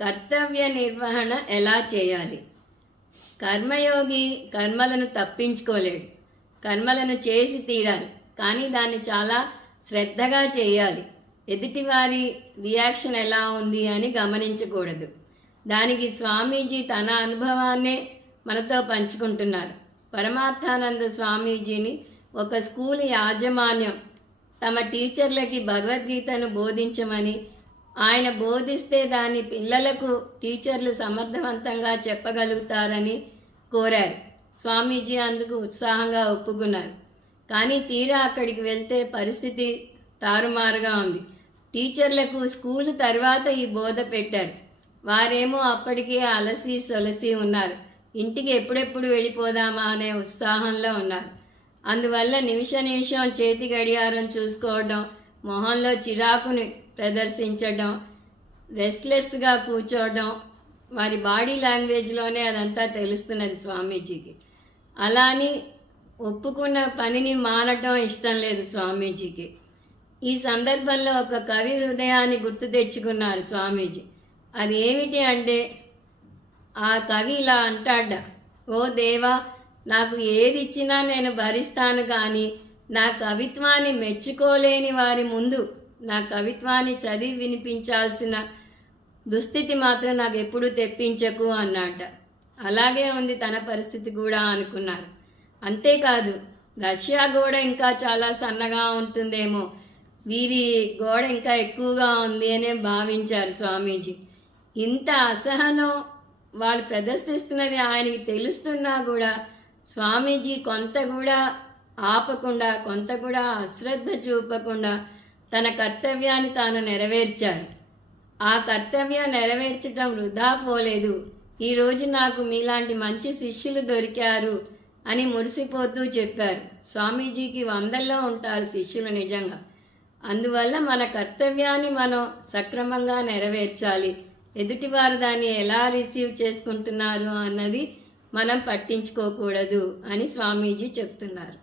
కర్తవ్య నిర్వహణ ఎలా చేయాలి? కర్మయోగి కర్మలను తప్పించుకోలేడు. కర్మలను చేసి తీరాలి. కానీ దాన్ని చాలా శ్రద్ధగా చేయాలి. ఎదుటివారి రియాక్షన్ ఎలా ఉంది అని గమనించకూడదు. దానికి స్వామీజీ తన అనుభవాన్నే మనతో పంచుకుంటున్నారు. పరమార్థానంద స్వామీజీని ఒక స్కూల్ యాజమాన్యం తమ టీచర్లకి భగవద్గీతను బోధించమని, ఆయన బోధిస్తే దాన్ని పిల్లలకు టీచర్లు సమర్థవంతంగా చెప్పగలుగుతారని కోరారు. స్వామీజీ అందుకు ఉత్సాహంగా ఒప్పుకున్నారు. కానీ తీరా అక్కడికి వెళ్తే పరిస్థితి తారుమారుగా ఉంది. టీచర్లకు స్కూలు తర్వాత ఈ బోధ పెట్టారు. వారేమో అప్పటికే అలసి సొలసి ఉన్నారు. ఇంటికి ఎప్పుడెప్పుడు వెళ్ళిపోదామా అనే ఉత్సాహంలో ఉన్నారు. అందువల్ల నిమిషం చేతి గడియారం చూసుకోవడం, మొహంలో చిరాకుని ప్రదర్శించడం, రెస్ట్లెస్గా కూర్చోవడం, వారి బాడీ లాంగ్వేజ్లోనే అదంతా తెలుస్తున్నది స్వామీజీకి. అలాని ఒప్పుకున్న పనిని మానటం ఇష్టం లేదు స్వామీజీకి. ఈ సందర్భంలో ఒక కవి హృదయాన్ని గుర్తు తెచ్చుకున్నారు స్వామీజీ. అది ఏమిటి అంటే, ఆ కవి ఇలా అంటాడ, ఓ దేవా, నాకు ఏది ఇచ్చినా నేను భరిస్తాను, కానీ నా కవిత్వాన్ని మెచ్చుకోలేని వారి ముందు నా కవిత్వాన్ని చదివి వినిపించాల్సిన దుస్థితి మాత్రం నాకు ఎప్పుడూ తెప్పించకు అన్నట. అలాగే ఉంది తన పరిస్థితి కూడా అనుకున్నారు. అంతేకాదు, రష్యా గోడ ఇంకా చాలా సన్నగా ఉంటుందేమో, వీరి గోడ ఇంకా ఎక్కువగా ఉంది అనే భావించారు స్వామీజీ. ఇంత అసహనం వాళ్ళు ప్రదర్శిస్తున్నది ఆయనకి తెలుస్తున్నా కూడా స్వామీజీ కొంత కూడా ఆపకుండా, కొంత కూడా అశ్రద్ధ చూపకుండా తన కర్తవ్యాన్ని తాను నెరవేర్చారు. ఆ కర్తవ్యం నెరవేర్చడం వృధా పోలేదు. ఈరోజు నాకు మీలాంటి మంచి శిష్యులు దొరికారు అని మురిసిపోతూ చెప్పారు. స్వామీజీకి వందల్లో ఉంటారు శిష్యులు నిజంగా. అందువల్ల మన కర్తవ్యాన్ని మనం సక్రమంగా నెరవేర్చాలి. ఎదుటివారు దాన్ని ఎలా రిసీవ్ చేసుకుంటున్నారు అన్నది మనం పట్టించుకోకూడదు అని స్వామీజీ చెప్తున్నారు.